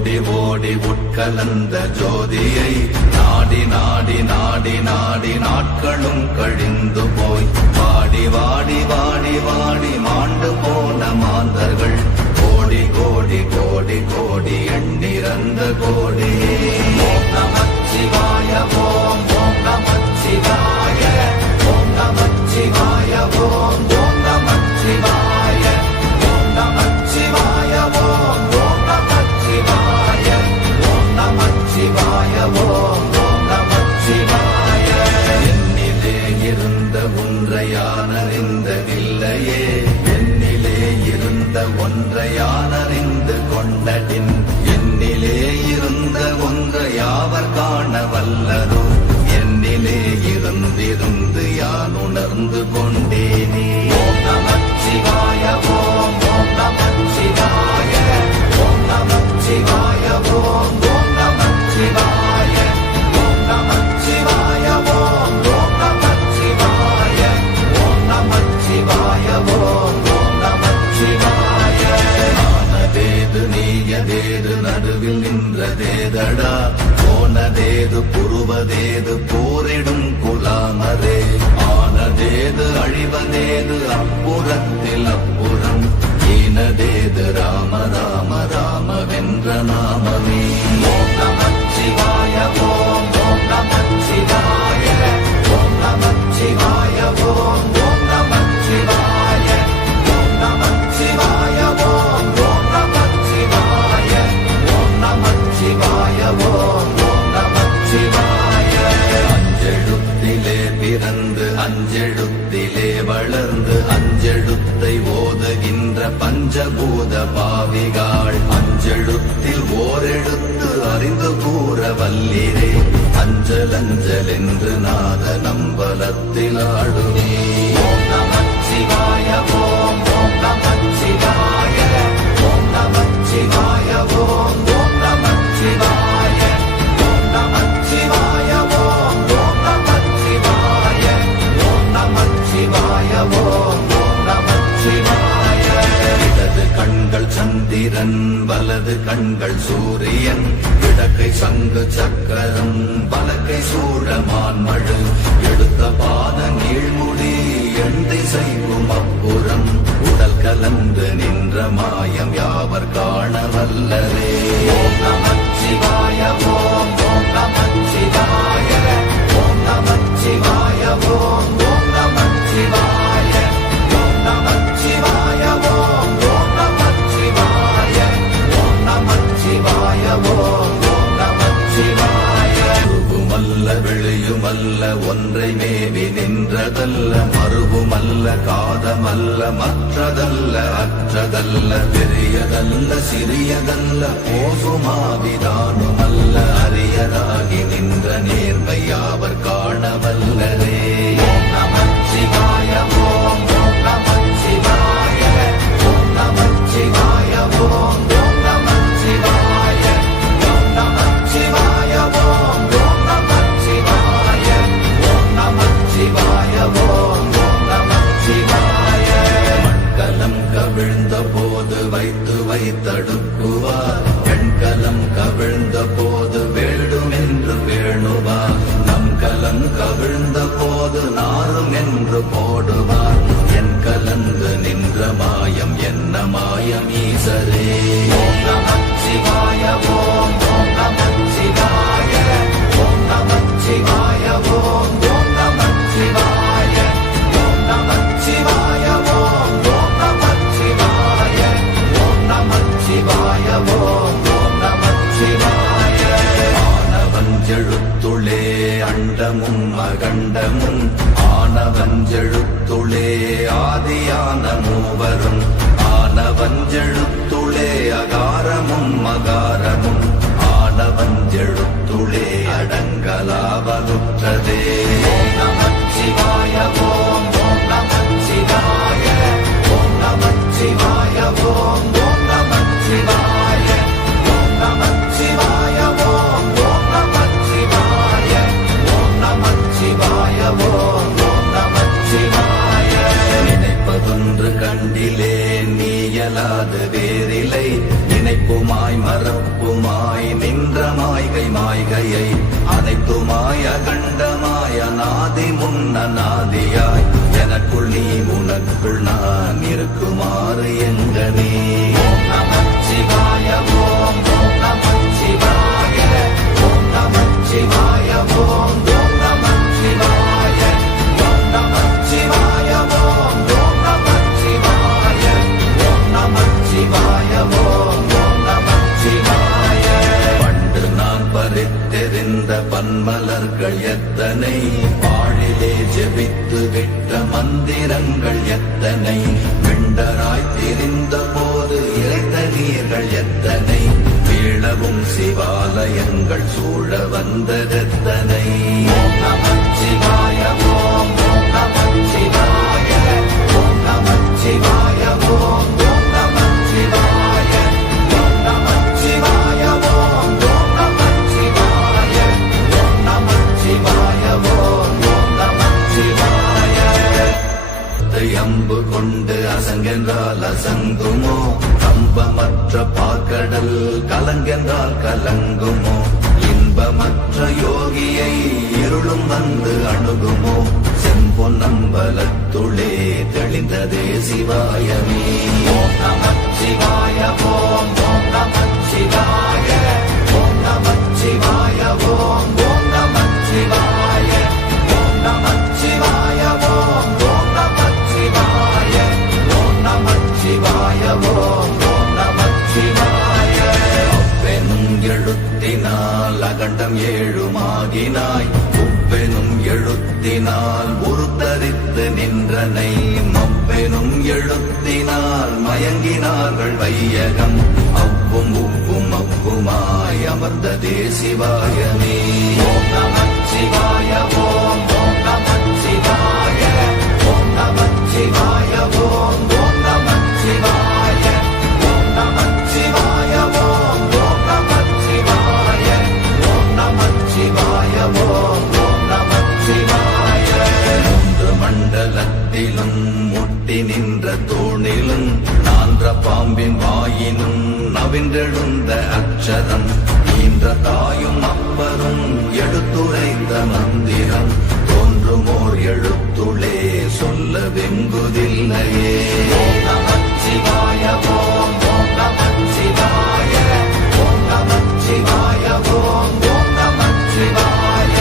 ஓடி ஓடி உட்கலந்த ஜோதியை நாடி நாடி நாடி நாடி நாட்களும் கழிந்து போய் வாடி வாடி வாடி வாடி மாண்டு போன மாந்தர்கள் கோடி கோடி கோடி கோடி எண்ணிறந்த கோடி. ஓம் நமச்சிவாய ஓம் ஓம் நமச்சிவாய ஓம் நமச்சிவாய ஓம் ஓம் நமச்சிவாய ஓம் நமச்சிவாய ஓம் ஓம் நமச்சிவாய ஓம் நமச்சிவாய ஓம் ஓம் நமச்சிவாய. என்னிலே இருந்த ஒன்றை யான் அறிந்ததில்லையே, என்னிலே இருந்த ஒன்றை யான் அறிந்து கொண்டடின், என்னிலே இருந்த ஒன்றை யாவர் காண வல்லரோ, என்னிலே இருந்திருந்து யான் உணர்ந்து கொண்டேனே. ஓம் நமச்சிவாய ஓம் ஓம் நமச்சிவாய ஓம் நமச்சிவாய ஓம் ஓம் நமச்சிவாய ஓம் நமச்சிவாய ஓம் ஓம் நமச்சிவாய ஓம் நமச்சிவாய ஓம் ஓம் நமச்சிவாய. ஆனதேது நீயதேது நடுவில் நின்றதேதடா, போனதேது புருவதேது போரிடும் குலாமரே, ஆனதேது அழிவதேது அப்புறத்தில் அப்புறம், ஈனதேது ராம ராம ராம வென்ற நாமமே. ஓம் நமச்சிவாய ஓம் ஓம் நமச்சிவாய ஓம் நமச்சிவாய ஓம் ஓம் நமச்சிவாய ஓம் நமச்சிவாய ஓம் ஓம் நமச்சிவாய ஓம் நமச்சிவாய ஓம் ஓம் நமச்சிவாய. அஞ்செழுத்திலே பிறந்து அஞ்செழுத்திலே வளர்ந்து அஞ்செழுத்தை ஓதுகின்ற பஞ்சபூத பாவிகாள், அஞ்செழுத்தில் ஓரெழுத்து அறிந்து கூற வல்லிரே, அஞ்சல் அஞ்சல் என்று நாத நம்பலத்தில் ஆடுவே. ஓம் நமச்சிவாய ஓம் ஓம் நமச்சிவாய ஓம் நமச்சிவாய ஓம் ஓம் நமச்சிவாய ஓம் நமச்சிவாய ஓம் ஓம் நமச்சிவாய ஓம் நமச்சிவாய ஓம் ஓம் நமச்சிவாய. இடது கண்கள் சந்திரன் வலது கண்கள் சூரியன், இடக்கை சங்கு சக்கரம் வலக்கை சூழமான் மழு, எடுத்த பாத நீழ்முடி எண் திசைக்கும் அப்புறம், உடல் கலந்து நின்ற மாயம் யாவர் காண வல்லரே. ஓம் நமச்சிவாய ஓம் ஓம் நமச்சிவாய ஓம் நமச்சிவாய ஓம் ஓம் நமச்சிவாய ஓம் நமச்சிவாய ஓம் ஓம் நமச்சிவாய ஓம் நமச்சிவாய ஓம் ஓம் நமச்சிவாய. உருவுமல்ல வெளியுமல்ல ஒன்றை மேவி நின்றதல்ல, மறுவுமல்ல காதமல்ல மற்றதல்ல அற்றதல்ல, பெரியதல்ல சிறியதல்ல போகுமாவிதானுமல்ல, அரியராகி நின்ற நேர்மை யாவர் காண வல்லரே. ஓம் நமச்சிவாய ஓம் ஓம் நமச்சிவாய ஓம் நமச்சிவாய ஓம் ஓம் நமச்சிவாய ஓம் நமச்சிவாய ஓம் ஓம் நமச்சிவாய ஓம் நமச்சிவாய ஓம் ஓம் நமச்சிவாய. மண்கலம் கவிழ்ந்த போது வைத்து வைத்தடுக்குவார், பெண்கலம் கவிழ்ந்த போது வேடும் என்று வேணுவார், நம் கலம் கவிழ்ந்த போது நாரும் என்று போடுவார், என் கலந்து நின்ற மாயம் என்ன மாயம் ஈசரே. ஓம் நமச்சிவாய ஓம் ஓம் நமச்சிவாய ஓம் நமச்சிவாய ஓம் ஓம் நமச்சிவாய ஓம் நமச்சிவாய ஓம் ஓம் நமச்சிவாய ஓம் நமச்சிவாய ஓம் ஓம் நமச்சிவாய. ஆனவஞ்செழுத்துளே அண்டமும் அகண்டமும், ஆனவஞ்செழுத்துளே ஆதியான மூவரும், ஆனவஞ்செழுத்துளே அகாரமும் மகாரமும், ஆனவஞ்செழுத்துளே அடங்கலாவலுற்றதே. ஓம் நமச்சிவாய ஓம் ஓம் நமச்சிவாய ஓம் நமச்சிவாய ஓம் ஓம் நமச்சிவாய ஓம் நமச்சிவாய ஓம் ஓம் நமச்சிவாய ஓம் நமச்சிவாய ஓம் ஓம் நமச்சிவாய. நினைப்பதொன்று கண்டிலே நீயலாது வேறிலை, நினை நினைப்புமாய் மறப்புமாய் நின்ற மாய்கை மாய்கையை அனைத்துமாய் அகண்டமாய் அநாதி முன்னநாதியாய் எனக்குள் நீ உனக்குள் நான் இருக்குமாறு எங்கனே. ஓம் நமச்சிவாய ஓம் ஓம் நமச்சிவாய ஓம் நமச்சிவாய ஓம் ஓம் நமச்சிவாய ஓம் நமச்சிவாய ஓம் ஓம் நமச்சிவாய ஓம் நமச்சிவாய ஓம் ஓம் நமச்சிவாய. பண்டு நான் பறித்தெறிந்த பன்மலர்கள் எத்தனை, பாழிலே ஜெபித்து விட்ட மந்திரங்கள் எத்தனை, விண்டராய் திரிந்த போது இறைத்த நீர்கள் எத்தனை, வீழவும் சிவாலயங்கள் சூழ வந்ததெத்தனை. ஓம் நமச்சிவாய ஓம் ஓம் நமச்சிவாய ஓம் நமச்சிவாய ஓம் ஓம் நமச்சிவாய ஓம் நமச்சிவாய ஓம் ஓம் நமச்சிவாய ஓம் நமச்சிவாய ஓம் ஓம் நமச்சிவாய. அம்பு கொண்டு அசங்கென்றால் அசங்குமோ, கம்பமற்ற பாக்கடல் கலங்கென்றால் கலங்குமோ, இன்பமற்ற யோகியை இருளும் வந்து அணுகுமோ, செம்பொன்னம்பலத்துளே தெளிந்ததே சிவாயமே. ஓம் நமச்சிவாய ஓம் ஓம் நமச்சிவாய ஓம் நமச்சிவாய ஓம் ஓம் நமச்சிவாய ஓம் நமச்சிவாய ஓம் ஓம் நமச்சிவாய ஓம் நமச்சிவாய ஓம் ஓம் நமச்சிவாய. அப்பெனும் எழுத்தினால் அகண்டம் ஏழுமாகினாய், உப்பெனும் எழுத்தினால் உருத்தரித்து நின்றனை, மப்பெனும் எழுத்தினால் மயங்கினார்கள் வையகம், அவ்வும் உப்பும் அப்புமாய் அமர்ந்ததே சிவாயமே. ஓம் நமச்சிவாய ஓம் ஓம் நமச்சிவாய ஓம் நமச்சிவாய ஓம் ஓம் நமச்சிவாய ஓம் நமச்சிவாய ஓம் ஓம் நமச்சிவாய ஓம் நமச்சிவாய ஓம் ஓம் நமச்சிவாய. மூன்று மண்டலத்திலும் முட்டி நின்ற தூணிலும் நான்ற பாம்பின் வாயினும் நவின்றெழுந்த அக்ஷரம், ஈன்ற தாயும் அப்பரும் எடுத்துரைத்த மந்திரம், தோன்றுமோர் எழுத்துளே சொல்ல வெங்குதில்லையே. ஓம் நமச்சிவாய ஓம் ஓம் நமச்சிவாய ஓம் நமச்சிவாய ஓம் ஓம் நமச்சிவாய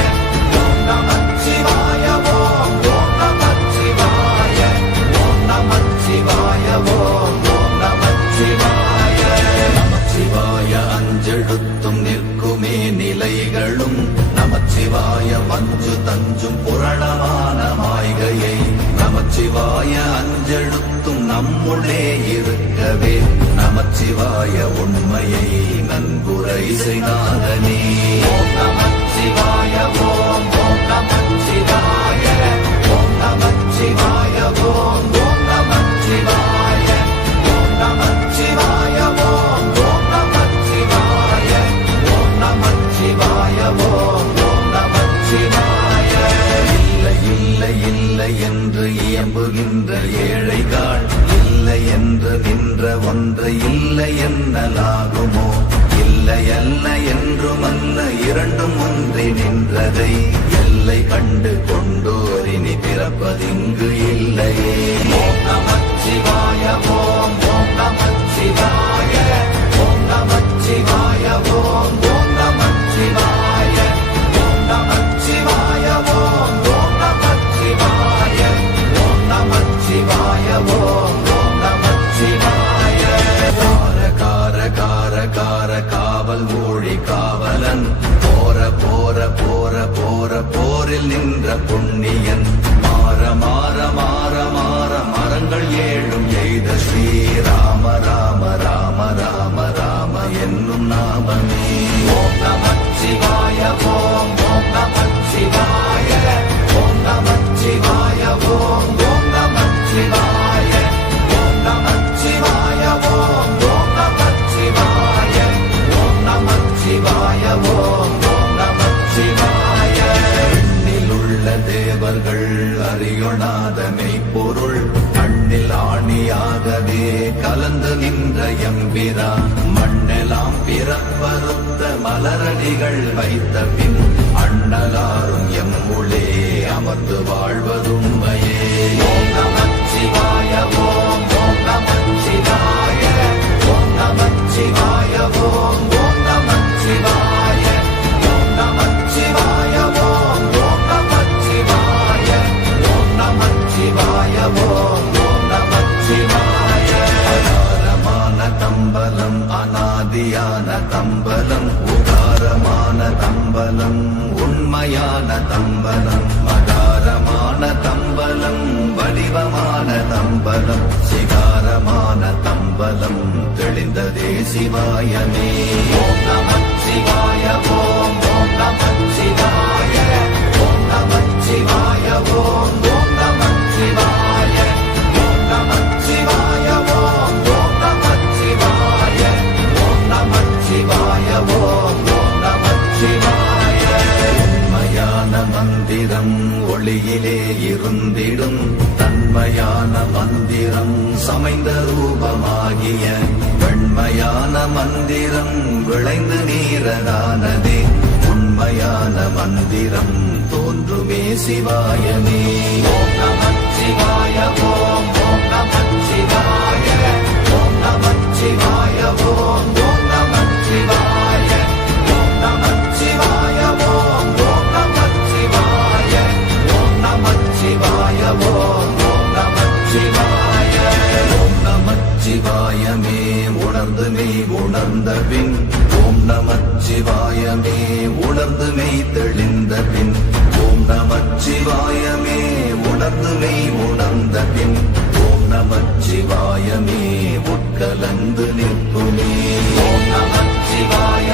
ஓம் நமச்சிவாய ஓம் ஓம் நமச்சிவாய ஓம் நமச்சிவாய ஓம் ஓம் நமச்சிவாய. நமச்சிவாய அஞ்செழுத்தும் நிற்குமே நிலைகளும், நமச்சிவாய மஞ்சு தஞ்சும் புரணமான மாய்கையை, நமச்சிவாய அஞ்செழுத்தும் நம்முள்ளே இருக்கவே, நமச்சிவாய உண்மையை நன்குரை செய்தாதனே. ஓம் நமச்சிவாய ஓம் ஓம் நமச்சிவாய ஓம் நமச்சிவாய ஓம் ஓம் நமச்சிவாய ஓம் நமச்சிவாய ஓம் ஓம் நமச்சிவாய ஓம் நமச்சிவாய ஓம் ஓம் நமச்சிவாய. இல்லை இல்லை இல்லை என்று இயம்புகின்ற ஏழைகள், இல்லை என்று நின்ற ஒன்றை இல்லை என்னலாகுமோ, இல்லை அல்ல என்றுமல்ல இரண்டும் ஒன்றி நின்றதை, எல்லை கண்டு கொண்டோரினி பிறப்பதிங்கு இல்லையே. ஓம் நமச்சிவாய ஓம் ஓம் நமச்சிவாய ஓம் நமச்சிவாய ஓம் ஓம் நமச்சிவாய ஓம் நமச்சிவாய ஓம் ஓம் நமச்சிவாய ஓம் நமச்சிவாய ஓம் ஓம் நமச்சிவாய. கார கார கார கார காவல் மொழி காவலன், போர போர போர போர போரில் நின்ற புண்ணியன், மாற மாற மாற மாற மரங்கள் ஏழும் எய்த ஸ்ரீராம ராம ராம ராம ராம என்னும் நாமமே. ஓம் நமச்சிவாய ஓம் ஓம் நமச்சிவாய ஓம் நமச்சிவாய ஓம் ஓம் நமச்சிவாய ஓம் நமச்சிவாய ஓம் ஓம் நமச்சிவாய ஓம் நமச்சிவாய ஓம் ஓம் நமச்சிவாய. எண்ணிலுள்ள தேவர்கள் அறியொணாத மெய்ப்பொருள், கண்ணில் ஆணியாகவே கலந்து நின்ற எம்பிரா, மண்ணென எல்லாம் பிறப்பறுத்த மலரடிகள் வைத்த பின் அண்ணலாரும் எம்முளே அமர்ந்து வாழ்வதுண்மையே. ஓம் நமச்சிவாய ஓம் ஓம் நமச்சிவாய ஓம் நமச்சிவாய ஓம் ஓம் நமச்சிவாய ஓம் நமச்சிவாய ஓம் ஓம் நமச்சிவாய ஓம் நமச்சிவாய ஓம் ஓம் நமச்சிவாய. அகாரமான தம்பலம் அநாதியான தம்பலம் உகாரமான தம்பலம் உண்மையான தம்பலம் மகாரமான தம்பலம் வடிவமான தம்பலம் சிகாரமான தம்பலம் தெளிந்ததே சிவாயமே. ஓம் நமச்சிவாய ஓம் ஓம் நமச்சிவாய ஓம் நமச்சிவாய ஓம் ஓம் நமச்சிவாய ஓம் நமச்சிவாய ஓம் ஓம் நமச்சிவாய ஓம் நமச்சிவாய ஓம் ஓம் நமச்சிவாய. உண்மையான மந்திரம் ஒளியிலே இருந்திடும் தன்மையான மந்திரம் சமைந்த ரூபமாகிய வெண்மையான மந்திரம் விளைந்து நீரதானதே உண்மையான மந்திரம் தோன்றுமே சிவாயமே. ஓம் நமச்சிவாய ஓம் ஓம் நமச்சிவாய ஓம் நமச்சிவாய ஓம் ஓம் நமச்சிவாய ஓம் நமச்சிவாய ஓம் ஓம் நமச்சிவாய ஓம் நமச்சிவாய ஓம் ஓம் நமச்சிவாய. ஓம் நமச்சிவாயமே உணர்ந்து மெய் உணர்ந்த பின் ஓம் நமச்சிவாயமே உணர்ந்து மெய் தெளிந்த பின் ஓம் நமச்சிவாயமே உணர்ந்து மெய் உணர்ந்த பின் ஓம் நமச்சிவாயமே உட்கலந்து நிற்குமே. ஓம் நமச்சிவாய